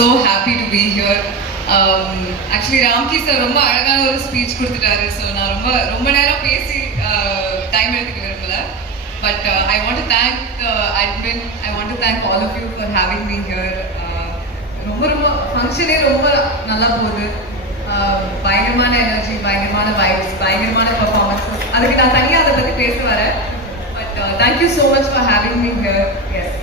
so happy to be here. Actually, Ramki sir ரொம்ப அழகான ஒரு ஸ்பீச் கொடுத்துட்டாரு. ஸோ நான் ரொம்ப நேரம் பேசி டைம் எடுத்துக்க விரும்பல. But I want to thank the admin. I want to thank all of you for having me here. ரொம்ப ஃபங்க்ஷனே ரொம்ப நல்லா போகுது. பயங்கரமான எனர்ஜி, பயங்கரமான வைப்ஸ், பயங்கரமான பெர்ஃபார்மன்ஸஸ். அதுக்கு நான் தனியாக அதை பற்றி பேச வரேன். But thank you so much for having me here. Yes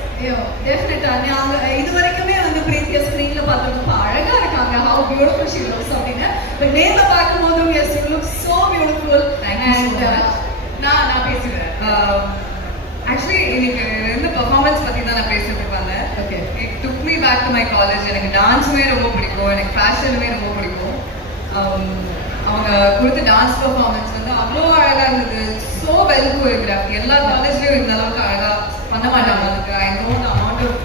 டெஃபினட்டாக அவங்க இது வரைக்குமே வந்து ப்ரீவியஸ் ஸ்க்ரீனில் பார்த்துருக்கப்போ அழகாக இருக்காங்க. ஹவு பியூட்டிஃபுல் ஷி லுக்ஸ் அப்படின்னு. பட் நேரில் பார்க்கும்போதும் yes you look so beautiful. And நான் பேசுகிறேன். ஆக்சுவலி இன்னைக்கு ரெண்டு பெர்ஃபார்மன்ஸ் பற்றி தான் நான் பேசுறதுக்கு வந்தேன். Okay, it took me back to my college. எனக்கு டான்ஸுமே ரொம்ப பிடிக்கும், எனக்கு ஃபேஷனுமே ரொம்ப பிடிக்கும். அவங்க கொடுத்த டான்ஸ் பெர்ஃபார்மன்ஸ் வந்து அவ்வளோ அழகாக இருந்தது. So well choreography. எல்லா காலேஜ்லேயும் இந்த அளவுக்கு அழகாக பண்ண மாட்டாங்க. அதுக்கு I know the amount of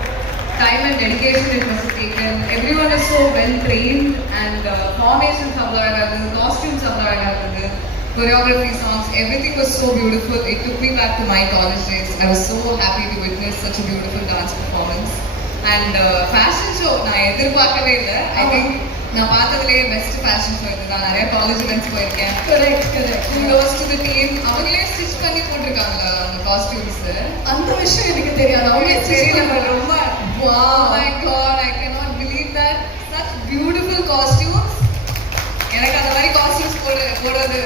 time and dedication it was taken. Everyone is so well trained and formations அவ்வளோ அழகாக இருந்தது, காஸ்டியூம்ஸ் அவ்வளோ அழகாக இருந்தது, choreography, songs, everything was so beautiful. It took me back to my college days. I was so happy to witness such a beautiful dance performance. And fashion show, நான் எதிர்பார்க்கவே இல்லை. I think நான் பார்த்ததுலேயே பெஸ்ட் ஃபேஷன் ஷோ இது தான். நிறைய college events போயிருக்கேன். Kudos to the team. அவங்களே ஸ்டிச் பண்ணி போட்டிருக்காங்களா அந்த காஸ்டியூம்ஸ்? அந்த விஷயம் எனக்கு தெரியாது. அவங்களே தெரியல. ரொம்ப wow, my god, I cannot believe that. Such beautiful costumes. எனக்கு அந்த மாதிரி காஸ்டியூம்ஸ் போடுறது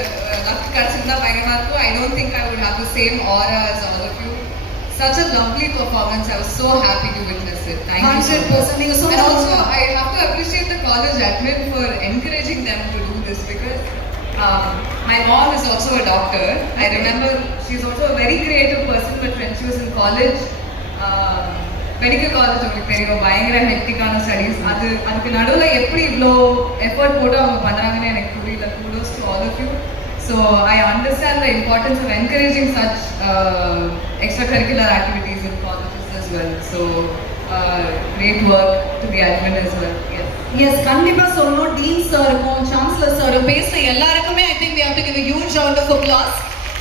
லக் கிடைச்சிருந்தா பயங்கரமா இருக்கும். I don't think I would have the same aura as all of you. Such a lovely performance. I was so happy to witness it. Thank you so much. And also, I have to appreciate the college admin for encouraging them to do this because my mom is also a doctor. I remember she's also a very creative person, but when she was in college, medical college உங்களுக்கு தெரியும், பயங்கர ஹெக்டிக்கான ஸ்டடீஸ். அதுக்கு நடுவில் எப்படி இவ்வளோ எஃபர்ட் போட்டு அவங்க பண்ணுறாங்கன்னு எனக்கு புரியல. kudos to all of you. So I understand the importance of encouraging such extracurricular activities in colleges as well. So great work to the admin as well. Yes, கண்டிப்பாக சொல்லணும். டீன் சாருக்கும் சான்சலர் சாரும் பேசின எல்லாருக்குமே I think we have to give a huge round of applause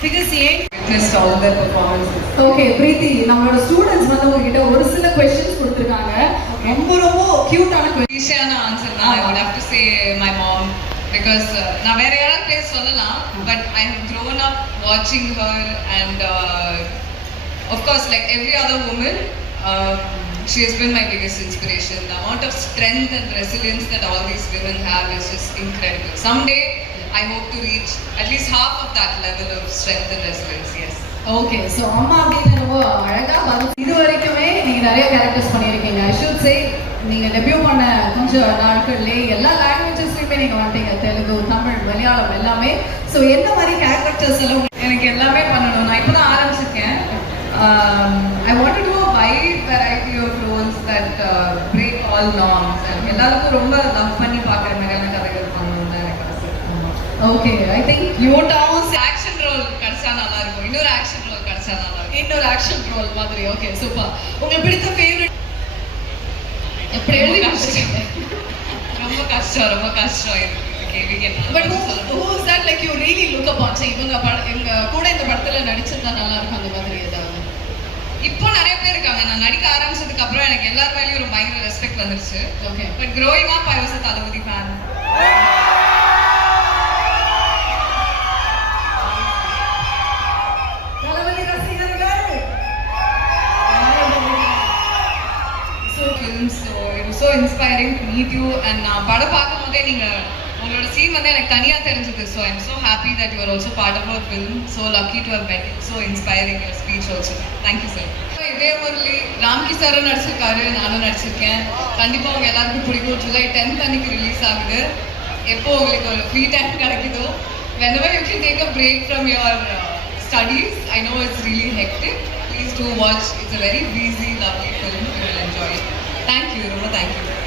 because witnessed all their performances. Okay Preethi, நம்மளோட students வந்து உங்ககிட்ட ஒரு சில क्वेश्चंस கொடுத்திருக்காங்க. ரொம்ப கியூட்டான ஈஸியான ஆன்சர் தான். I would have to say my mom because நான் வேற யாராவது பேர் சொல்லலாம், but I have grown up watching her and of course like every other woman, she has been my biggest inspiration. The amount of strength and resilience that all these women have is just incredible. Someday I hope to reach at least half of that level of strength and resilience. Yes. Okay, so அம்மா அப்படின்னு ரொம்ப அழகாக பதில். இது வரைக்குமே நீங்கள் நிறைய கேரக்டர்ஸ் பண்ணியிருக்கீங்க. ஐ ஷுட் சே நீங்கள் டெபியூ பண்ண கொஞ்சம் நாட்கள்லேயே எல்லா லாங்குவேஜஸ்லையுமே நீங்கள் வந்துட்டீங்க. தெலுங்கு, தமிழ், மலையாளம் எல்லாமே. ஸோ எந்த மாதிரி கேரக்டர்ஸ் எல்லாம் எனக்கு எல்லாமே பண்ணணும். நான் இப்போ தான் ஆரம்பிச்சிருக்கேன். I want to do a wide variety of roles that break all norms. எல்லாருக்கும் ரொம்ப லவ் பண்ணி பார்க்குற மாதிரியான கதைகள் பண்ணணும் தான் எனக்கு ஆசை. ஓகே, ஐ திங்க் யூட்டாவும் ஆக்ஷன் ரோல் கிடைச்சா நல்லா இருக்கும். இன்னொரு ஆக்ஷன் ரோல் கிடைச்சா நல்லா இருக்கும். இன்னொரு ஆக்ஷன் ரோல் மாதிரி. Okay, super. உங்களுக்கு பிடித்த ஃபேவரட் எப்படி ரொம்ப கஷ்டம் இது கேள்விக்கு. But who is that like you really look upon? இவங்க கூட இந்த படத்துல நடிச்சிருந்தா நல்லா இருக்கும் அந்த மாதிரி ஏதாவது? இப்போ நிறைய பேர் இருக்காங்க. நான் நடிக்க ஆரம்பிச்சதுக்கு அப்புறம் எனக்கு எல்லார் மேலேயும் ஒரு பயங்கர ரெஸ்பெக்ட் வந்துருச்சு. Okay, but growing up I was a தளபதி fan. தளபதி ரசிகர்கள். So it was so inspiring to meet you and நான் படம் பார்க்கும்போதே உங்களோட சீன் வந்து எனக்கு தனியாக தெரிஞ்சது. So I'm so happy that you are also part of our film. So lucky to have met you. So inspiring your speech also. Thank you sir. இதே முரளி, ராம்கி சாரும் நடிச்சிருக்காரு, நானும் நடிச்சிருக்கேன். கண்டிப்பாக உங்கள் எல்லாருக்கும் பிடிக்கும். July 10th அன்னைக்கு ரிலீஸ் ஆகுது. எப்போ உங்களுக்கு ஒரு ஃப்ரீ டைம் கிடைக்குதோ, whenever you can take a break from your studies, I know it's really hectic. Please do watch. It's a very breezy, lovely film. You will enjoy it. Thank you. Thank you.